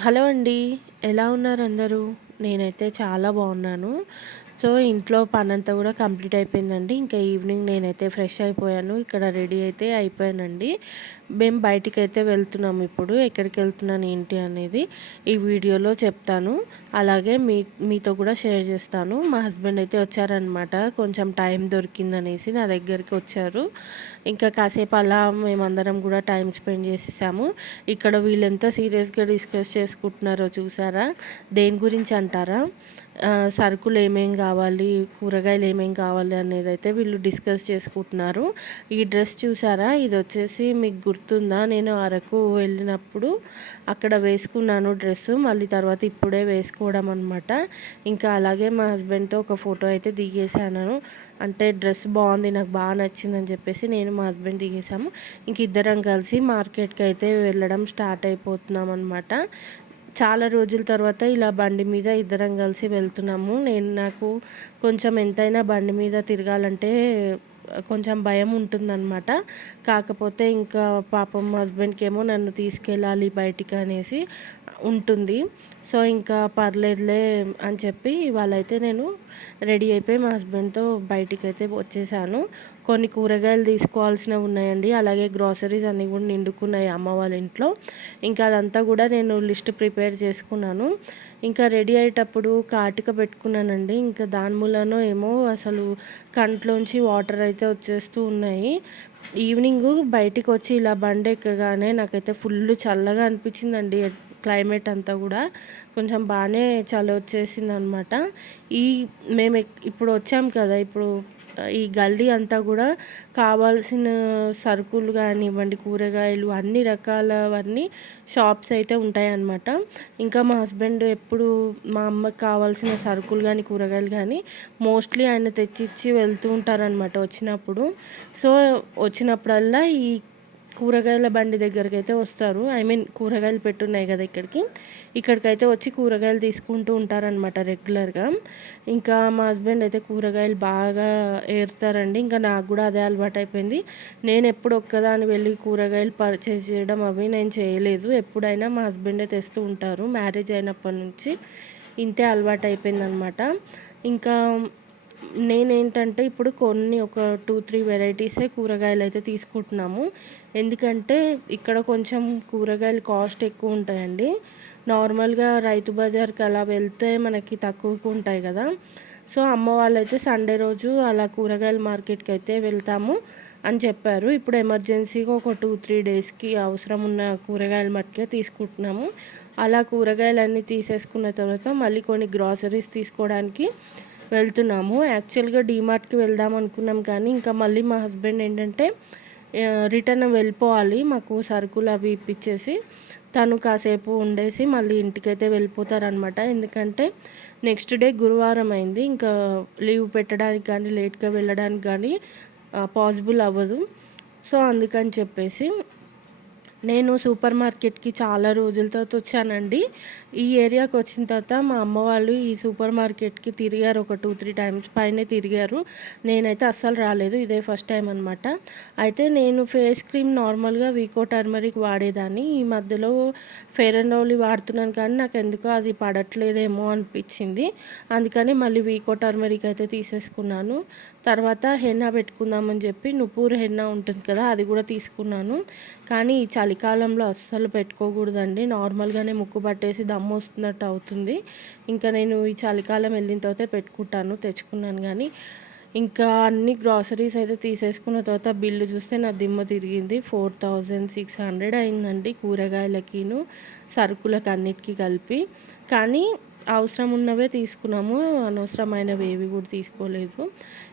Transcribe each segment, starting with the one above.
Hello అండి. ఎలా ఉన్నారు అందరూ? నేనైతే చాలా బాగున్నాను. సో, ఇంట్లో పనంతా గూడా కంప్లీట్ అయిపోయిందండి. ఇంకా ఈవినింగ్ నేనైతే ఫ్రెష్ అయిపోయాను. ఇక్కడ రెడీ అయితే అయిపోయానండి. మేము బయటికైతే వెళ్తున్నాము ఇప్పుడు. ఎక్కడికెళ్తున్నాను ఏంటి అనేది ఈ వీడియోలో చెప్తాను. అలాగే మీతో కూడా షేర్ చేస్తాను. మా హస్బెండ్ అయితే వచ్చారనమాట. కొంచెం టైం దొరికిందనేసి నా దగ్గరికి వచ్చారు. ఇంకా కాసేపు అలా మేమందరం కూడా టైం స్పెండ్ చేసేసాము. ఇక్కడ వీళ్ళెంత సీరియస్‌గా డిస్కస్ చేసుకుంటున్నారో చూసారా? దేని గురించి అంటారా? సరుకులు ఏమేం కావాలి, కూరగాయలు ఏమేం కావాలి అనేదైతే వీళ్ళు డిస్కస్ చేసుకుంటున్నారు. ఈ డ్రెస్ చూసారా? ఇదొచ్చేసి మీకు గుర్తుందా? నేను అరకు వెళ్ళినప్పుడు అక్కడ వేసుకున్నాను డ్రెస్సు. మళ్ళీ తర్వాత ఇప్పుడే వేసుకోవడం అనమాట. ఇంకా అలాగే మా హస్బెండ్‌తో ఒక ఫోటో అయితే దిగేశాను. అంటే డ్రెస్ బాగుంది, నాకు బాగా నచ్చిందని చెప్పేసి నేను మా హస్బెండ్ దిగేసాము. ఇంక ఇద్దరం కలిసి మార్కెట్‌కి అయితే వెళ్ళడం స్టార్ట్ అయిపోతున్నాం అనమాట. చాలా రోజుల తర్వాత ఇలా బండి మీద ఇద్దరం కలిసి వెళ్తున్నాము. నాకు కొంచెం ఎంతైనా బండి మీద తిరగాలంటే కొంచెం భయం ఉంటుందన్నమాట. కాకపోతే ఇంకా పాపం మా హస్బెండ్‌కేమో నన్ను తీసుకెళ్ళాలి బయటికి అనేసి ఉంటుంది. సో, ఇంకా పర్లేదులే అని చెప్పి ఇవాళైతే నేను రెడీ అయిపోయి మా హస్బెండ్‌తో బయటికైతే వచ్చేసాను. కొన్ని కూరగాయలు తీసుకోవాల్సినవి ఉన్నాయండి. అలాగే గ్రోసరీస్ అన్నీ కూడా నిండుకున్నాయి అమ్మ వాళ్ళ ఇంట్లో. ఇంకా అదంతా కూడా నేను లిస్ట్ ప్రిపేర్ చేసుకున్నాను. ఇంకా రెడీ అయ్యేటప్పుడు కాటిక పెట్టుకున్నానండి. ఇంకా దాని మూలనో ఏమో అసలు కంట్లోంచి వాటర్ అయితే వచ్చేస్తూ ఉన్నాయి. ఈవినింగు బయటికొచ్చి ఇలా బండెక్కగానే నాకైతే ఫుల్లు చల్లగా అనిపించిందండి. క్లైమేట్ అంతా కూడా కొంచెం బాగానే చలి వచ్చేసిందనమాట. ఈ మేము ఇప్పుడు వచ్చాం కదా! ఇప్పుడు ఈ గల్లీ అంతా కూడా కావాల్సిన సరుకులు కానివ్వండి, కూరగాయలు అన్ని రకాలవన్నీ షాప్స్ అయితే ఉంటాయన్నమాట. ఇంకా మా హస్బెండ్ ఎప్పుడు మా అమ్మకి కావాల్సిన సరుకులు కానీ, కూరగాయలు కానీ మోస్ట్లీ ఆయన తెచ్చిచ్చి వెళ్తూ ఉంటారనమాట వచ్చినప్పుడు. సో, వచ్చినప్పుడల్లా ఈ కూరగాయల బండి దగ్గరకైతే వస్తారు. ఐ మీన్ కూరగాయలు పెట్టున్నాయి కదా ఇక్కడికైతే వచ్చి కూరగాయలు తీసుకుంటూ ఉంటారనమాట రెగ్యులర్‌గా. ఇంకా మా హస్బెండ్ అయితే కూరగాయలు బాగా ఏరుతారండి. ఇంకా నాకు కూడా అదే అలవాటైపోయింది. నేను ఎప్పుడు ఒక్కదాన్ని వెళ్ళి కూరగాయలు పర్చేస్ చేయడం అవి నేను చేయలేదు. ఎప్పుడైనా మా హస్బెండే తెస్తూ ఉంటారు. మ్యారేజ్ అయినప్పటి నుంచి ఇంతే అలవాటైపోయిందనమాట. ఇంకా నేనేంటంటే ఇప్పుడు కొన్ని ఒక 2, 3 వెరైటీసే కూరగాయలైతే తీసుకుంటున్నాము. ఎందుకంటే ఇక్కడ కొంచెం కూరగాయలు కాస్ట్ ఎక్కువ ఉంటాయండి. నార్మల్‌గా రైతు బజార్‌కి అలా వెళ్తే మనకి తక్కువకు ఉంటాయి కదా! సో, అమ్మ వాళ్ళైతే సండే రోజు అలా కూరగాయల మార్కెట్‌కి అయితే వెళ్తాము అని చెప్పారు. ఇప్పుడు ఎమర్జెన్సీగా ఒక 2, 3 డేస్‌కి అవసరం ఉన్న కూరగాయలు మట్టుకే తీసుకుంటున్నాము. అలా కూరగాయలన్నీ తీసేసుకున్న తర్వాత మళ్ళీ కొన్ని గ్రాసరీస్ తీసుకోవడానికి వెళ్తున్నాము. యాక్చువల్‌గా డీమార్ట్‌కి వెళ్దాం అనుకున్నాం కానీ ఇంకా మళ్ళీ మా హస్బెండ్ ఏంటంటే రిటర్న్ వెళ్ళిపోవాలి. మాకు సరుకులు అవి ఇప్పించేసి తను కాసేపు ఉండేసి మళ్ళీ ఇంటికైతే వెళ్ళిపోతారనమాట. ఎందుకంటే నెక్స్ట్ డే గురువారం అయింది. ఇంకా లీవ్ పెట్టడానికి కానీ, లేట్‌గా వెళ్ళడానికి కానీ పాసిబుల్ అవ్వదు. సో, అందుకని చెప్పేసి నేను సూపర్ మార్కెట్‌కి చాలా రోజుల తర్వాత వచ్చానండి. ఈ ఏరియాకి వచ్చిన తర్వాత మా అమ్మ వాళ్ళు ఈ సూపర్ మార్కెట్‌కి తిరిగారు. ఒక 2, 3 టైమ్స్ పైనే తిరిగారు. నేనైతే అస్సలు రాలేదు. ఇదే ఫస్ట్ టైం అనమాట. అయితే నేను ఫేస్ క్రీమ్ నార్మల్‌గా వీకో టర్మరిక్ వాడేదాన్ని. ఈ మధ్యలో ఫెయిర్ అండ్ లవ్లీ వాడుతున్నాను కానీ నాకెందుకో అది పడట్లేదేమో అనిపించింది. అందుకని మళ్ళీ వీకో టర్మరిక్ అయితే తీసేసుకున్నాను. తర్వాత హెన్నా పెట్టుకుందామని చెప్పి నుపూర్ హెన్నా ఉంటుంది కదా! అది కూడా తీసుకున్నాను. కానీ ఈ చలికాలంలో అస్సలు పెట్టుకోకూడదండి. నార్మల్‌గానే ముక్కు పట్టేసి దమ్ము వస్తున్నట్టు అవుతుంది. ఇంకా నేను ఈ చలికాలం వెళ్ళిన తర్వాతే పెట్టుకుంటాను. తెచ్చుకున్నాను కానీ ఇంకా అన్ని గ్రాసరీస్ అయితే తీసేసుకున్న తర్వాత బిల్లు చూస్తే నా దిమ్మ తిరిగింది. 4600 అయిందండి కూరగాయలకిను, సరుకులకి అన్నిటికి కలిపి. కానీ అవసరం ఉన్నవే తీసుకున్నాము. అనవసరమైనవి ఏవి కూడా తీసుకోలేదు.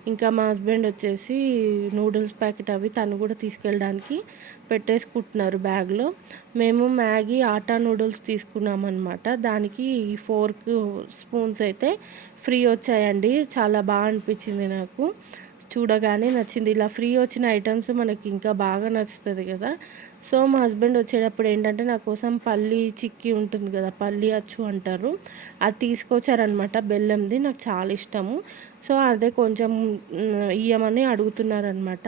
ఇంకా మా హస్బెండ్ వచ్చేసి నూడిల్స్ ప్యాకెట్ అవి తను కూడా తీసుకెళ్ళడానికి పెట్టేసుకుంటున్నారు బ్యాగ్‌లో. మేము మ్యాగీ ఆటా నూడిల్స్ తీసుకున్నామన్నమాట. దానికి ఫోర్క్, స్పూన్స్ అయితే ఫ్రీ వచ్చాయండి. చాలా బాగా అనిపించింది నాకు. చూడగానే నచ్చింది. ఇలా ఫ్రీ వచ్చిన ఐటమ్స్ మనకి ఇంకా బాగా నచ్చుతుంది కదా! సో, మా హస్బెండ్ వచ్చేటప్పుడు ఏంటంటే నా కోసం పల్లి చిక్కీ ఉంటుంది కదా! పల్లి అచ్చు అంటారు. అది తీసుకొచ్చారనమాట బెల్లంది. నాకు చాలా ఇష్టము. సో, అదే కొంచెం ఇయ్యమని అడుగుతున్నారనమాట.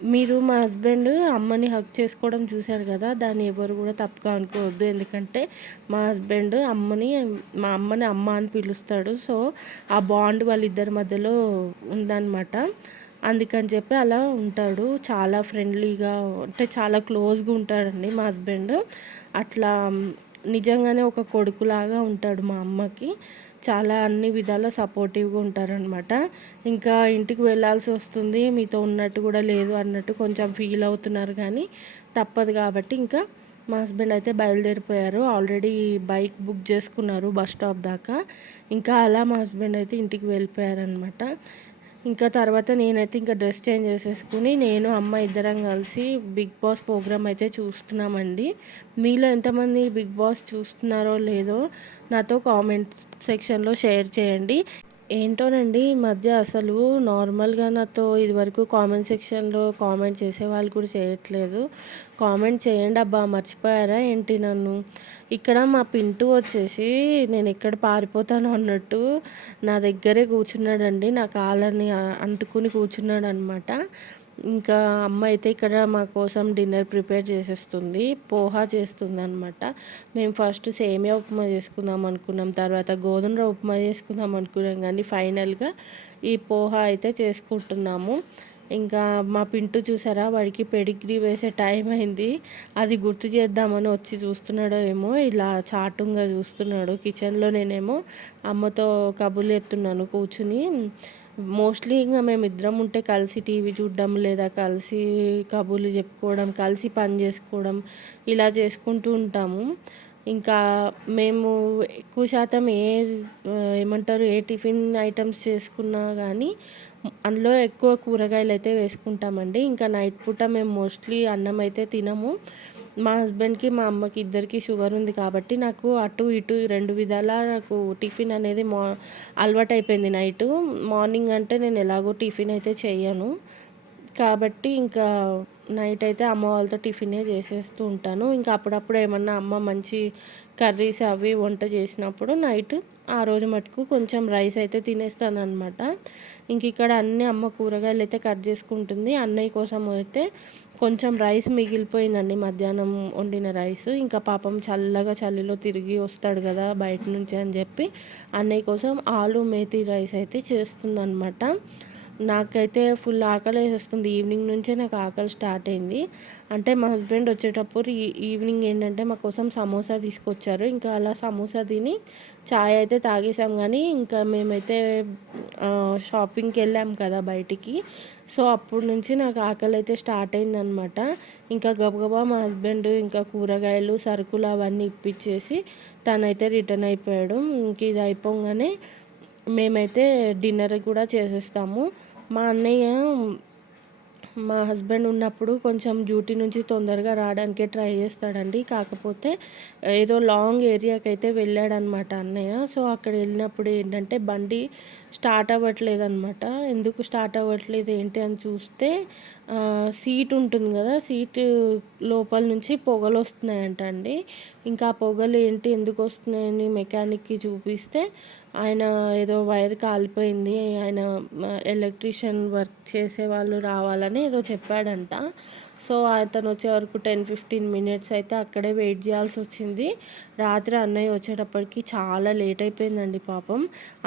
మీరు మా హస్బెండ్ అమ్మని హగ్ చేసుకోవడం చూశారు కదా! దాన్ని ఎవరు కూడా తప్పుగా అనుకోవద్దు. ఎందుకంటే మా హస్బెండ్ మా అమ్మని అమ్మ అని పిలుస్తాడు. సో, ఆ బాండ్ వాళ్ళిద్దరి మధ్యలో ఉందనమాట. అందుకని చెప్పి అలా ఉంటాడు. చాలా ఫ్రెండ్లీగా అంటే చాలా క్లోజ్‌గా ఉంటాడండి మా హస్బెండ్. అట్లా నిజంగానే ఒక కొడుకులాగా ఉంటాడు మా అమ్మకి. చాలా అన్ని విధాలా సపోర్టివ్‌గా ఉంటారనమాట. ఇంకా ఇంటికి వెళ్ళాల్సి వస్తుంది, మీతో ఉన్నట్టు కూడా లేదు అన్నట్టు కొంచెం ఫీల్ అవుతున్నారు కానీ తప్పదు కాబట్టి ఇంకా మా హస్బెండ్ అయితే బయలుదేరిపోయారు. ఆల్రెడీ బైక్ బుక్ చేసుకున్నారు బస్ స్టాప్ దాకా. ఇంకా అలా మా హస్బెండ్ అయితే ఇంటికి వెళ్ళిపోయారనమాట. ఇంకా తర్వాత నేనైతే ఇంకా డ్రెస్ చేంజ్ చేసేసుకుని నేను అమ్మ ఇద్దరం కలిసి బిగ్ బాస్ ప్రోగ్రామ్ అయితే చూస్తున్నామండి. మీలో ఎంతమంది బిగ్ బాస్ చూస్తున్నారో లేదో నాతో కామెంట్ సెక్షన్లో షేర్ చేయండి. ఏంటోనండి ఈ మధ్య అసలు నార్మల్‌గా నాతో ఇదివరకు కామెంట్ సెక్షన్‌లో కామెంట్ చేసేవాళ్ళు కూడా చేయట్లేదు. కామెంట్ చేయండబ్బా! మర్చిపోయారా ఏంటి నన్ను? ఇక్కడ మా పింటూ వచ్చేసి నేనెక్కడ పారిపోతానో అన్నట్టు నా దగ్గరే కూర్చున్నాడండి. నా కాళ్ళని అంటుకుని కూర్చున్నాడనమాట. ఇంకా అమ్మ అయితే ఇక్కడ మా కోసం డిన్నర్ ప్రిపేర్ చేసేస్తుంది. పోహా చేస్తుందనమాట. మేము ఫస్ట్ సేమియా ఉప్మా చేసుకుందాం అనుకున్నాం. తర్వాత గోధుమ రవ్వ ఉప్మా చేసుకుందాం అనుకున్నాం కానీ ఫైనల్‌గా ఈ పోహా అయితే చేసుకుంటున్నాము. ఇంకా మా పింటూ చూసారా, వాడికి పెడిగ్రీ వేసే టైం అయింది. అది గుర్తు చేద్దామని వచ్చి చూస్తున్నాడో ఏమో, ఇలా చాటుగా చూస్తున్నాడు. కిచెన్లో నేనేమో అమ్మతో కబుర్లు చెప్తున్నాను కూర్చుని. మోస్ట్లీ ఇంకా మేమిద్దరం ఉంటే కలిసి టీవీ చూడడం, లేదా కలిసి కబుర్లు చెప్పుకోవడం, కలిసి పని చేసుకోవడం ఇలా చేసుకుంటూ ఉంటాము. ఇంకా మేము ఎక్కువ శాతం ఏమంటారు ఏ టిఫిన్ ఐటమ్స్ చేసుకున్నా కానీ అందులో ఎక్కువ కూరగాయలు అయితే వేసుకుంటామండి. ఇంకా నైట్ పూట మేము మోస్ట్లీ అన్నం అయితే తినము. మా హస్బెండ్‌కి, మా అమ్మకి ఇద్దరికీ షుగర్ ఉంది కాబట్టి నాకు అటు ఇటు 2 విధాలా నాకు టిఫిన్ అనేది అలవాటైపోయింది నైటు. మార్నింగ్ అంటే నేను ఎలాగో టిఫిన్ అయితే చెయ్యను. కాబట్టి ఇంకా నైట్ అయితే అమ్మ వాళ్ళతో టిఫినే చేసేస్తూ ఉంటాను. ఇంకా అప్పుడప్పుడు ఏమన్నా అమ్మ మంచి కర్రీస్ అవి వంట చేసినప్పుడు నైట్ ఆ రోజు మటుకు కొంచెం రైస్ అయితే తినేస్తాననమాట. ఇంక ఇక్కడ అన్నీ అమ్మ కూరగాయలు అయితే కట్ చేసుకుంటుంది. అన్నయ్య కోసం అయితే కొంచెం రైస్ మిగిలిపోయిందండి, మధ్యాహ్నం వండిన రైస్. ఇంకా పాపం చల్లగా చలిలో తిరిగి వస్తాడు కదా బయట నుంచి అని చెప్పి అన్నయ్య కోసం ఆలు మేతి రైస్ అయితే చేస్తుందనమాట. నాకైతే ఫుల్ ఆకలేసేస్తుంది. ఈవినింగ్ నుంచే నాకు ఆకలి స్టార్ట్ అయింది. అంటే మా హస్బెండ్ వచ్చేటప్పుడు ఈవినింగ్ ఏంటంటే మా కోసం సమోసా తీసుకొచ్చారు. ఇంకా అలా సమోసా తిని చాయ్ అయితే తాగేసాం కానీ ఇంకా మేమైతే షాపింగ్కి వెళ్ళాం కదా బయటికి. సో అప్పటి నుంచి నాకు ఆకలి అయితే స్టార్ట్ అయిందనమాట. ఇంకా గబగబా మా హస్బెండ్ ఇంకా కూరగాయలు సరుకులు అవన్నీ ఇప్పించేసి తనైతే రిటర్న్ అయిపోయాడు. ఇంక ఇది అయిపోగానే మేమైతే డిన్నర్ కూడా చేసేస్తాము. మా అన్నయ్య మా హస్బెండ్ ఉన్నప్పుడు కొంచెం డ్యూటీ నుంచి తొందరగా రావడానికే ట్రై చేస్తాడండి. కాకపోతే ఏదో లాంగ్ ఏరియాకైతే వెళ్ళాడనమాట అన్నయ్య. సో అక్కడ వెళ్ళినప్పుడు ఏంటంటే బండి స్టార్ట్ అవ్వట్లేదనమాట. ఎందుకు స్టార్ట్ అవ్వట్లేదు ఏంటి అని చూస్తే సీట్ ఉంటుంది కదా, సీటు లోపల నుంచి పొగలు వస్తున్నాయంట అండి. ఇంకా ఆ పొగలు ఏంటి ఎందుకు వస్తున్నాయని మెకానిక్కి చూపిస్తే ఆయన ఏదో వైర్ కాలిపోయింది, ఆయన ఎలక్ట్రీషియన్ వర్క్ చేసే వాళ్ళు రావాలని ఏదో చెప్పాడంట. సో అతను వచ్చే వరకు 10-15 మినిట్స్ అయితే అక్కడే వెయిట్ చేయాల్సి వచ్చింది. రాత్రి అన్నయ్య వచ్చేటప్పటికి చాలా లేట్ అయిపోయిందండి పాపం.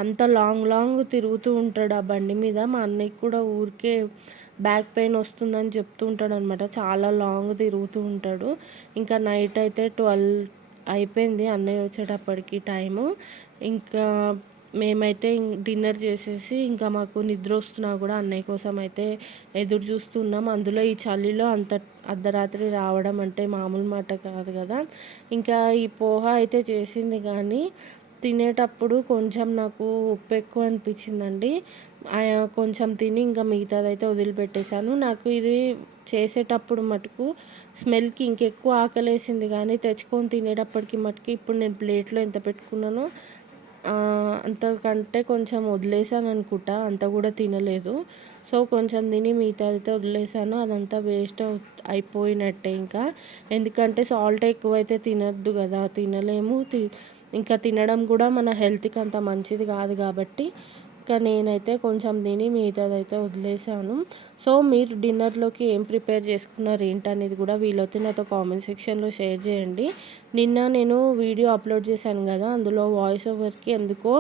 అంత లాంగ్ తిరుగుతూ ఉంటాడు ఆ బండి మీద. మా అన్నయ్యకి కూడా ఊరికే బ్యాక్ పెయిన్ వస్తుందని చెప్తూ ఉంటాడు అనమాట. చాలా లాంగ్ తిరుగుతూ ఉంటాడు. ఇంకా నైట్ అయితే 12 అయిపోయింది అన్నయ్య వచ్చేటప్పటికి టైము. ఇంకా మేమైతే డిన్నర్ చేసేసి ఇంకా మాకు నిద్ర వస్తున్నా కూడా అన్నయ్య కోసం అయితే ఎదురు చూస్తున్నాం. అందులో ఈ చలిలో అంత అర్ధరాత్రి రావడం అంటే మామూలు మాట కాదు కదా. ఇంకా ఈ పోహా అయితే చేసింది కానీ తినేటప్పుడు కొంచెం నాకు ఉప్పు ఎక్కువ అనిపించిందండి. కొంచెం తిని ఇంకా మిగతాదైతే వదిలిపెట్టేశాను. నాకు ఇది చేసేటప్పుడు మటుకు స్మెల్కి ఇంకెక్కువ ఆకలేసింది కానీ తెచ్చుకొని తినేటప్పటికి మటుకు ఇప్పుడు నేను ప్లేట్లో ఎంత పెట్టుకున్నానో అంతకంటే కొంచెం వదిలేసాను అనుకుంటా, అంత కూడా తినలేదు. సో కొంచెం తిని మిగతాదైతే వదిలేసాను. అదంతా వేస్ట్ అయిపోయినట్టే ఇంకా. ఎందుకంటే సాల్ట్ ఎక్కువైతే తినద్దు కదా, తినలేము. ఇంకా తినడం కూడా మన హెల్త్కి అంత మంచిది కాదు కాబట్టి ఇంకా నేనైతే కొంచెం తిని మిగతాదైతే వదిలేసాను. సో మీరు డిన్నర్‌లోకి ఏం ప్రిపేర్ చేసుకున్నారు ఏంటనేది కూడా వీలైతే నాతో కామెంట్ సెక్షన్‌లో షేర్ చేయండి. నిన్న నేను వీడియో అప్లోడ్ చేశాను కదా! అందులో వాయిస్ ఓవర్‌కి ఎందుకో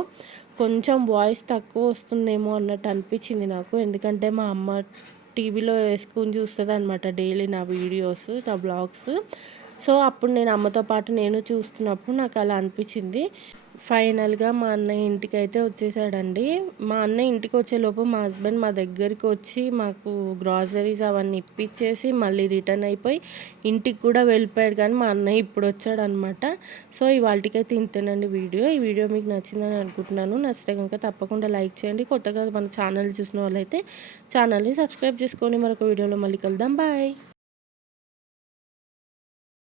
కొంచెం వాయిస్ తక్కువ వస్తుందేమో అన్నట్టు అనిపించింది నాకు. ఎందుకంటే మా అమ్మ టీవీలో వేసుకొని చూస్తదనమాట డైలీ నా వీడియోస్, నా బ్లాగ్స్. సో అప్పుడు నేను అమ్మతో పాటు నేను చూస్తున్నప్పుడు నాకు అలా అనిపించింది. ఫైనల్‌గా మా అన్నయ్య ఇంటికైతే వచ్చేసాడండి. మా అన్నయ్య ఇంటికి వచ్చేలోపు మా హస్బెండ్ మా దగ్గరికి వచ్చి మాకు గ్రాసరీస్ అవన్నీ ఇప్పిచ్చేసి మళ్ళీ రిటర్న్ అయిపోయి ఇంటికి కూడా వెళ్ళిపోయాడు. కానీ మా అన్నయ్య ఇప్పుడు వచ్చాడనమాట. సో ఇవాల్టికైతే ఇంతేనండి వీడియో. ఈ వీడియో మీకు నచ్చిందని అనుకుంటున్నాను. నచ్చితే కనుక తప్పకుండా లైక్ చేయండి. కొత్తగా మన ఛానల్ చూసిన వాళ్ళైతే ఛానల్ని సబ్స్క్రైబ్ చేసుకోండి. మరొక వీడియోలో మళ్ళీ కలుద్దాం. బాయ్.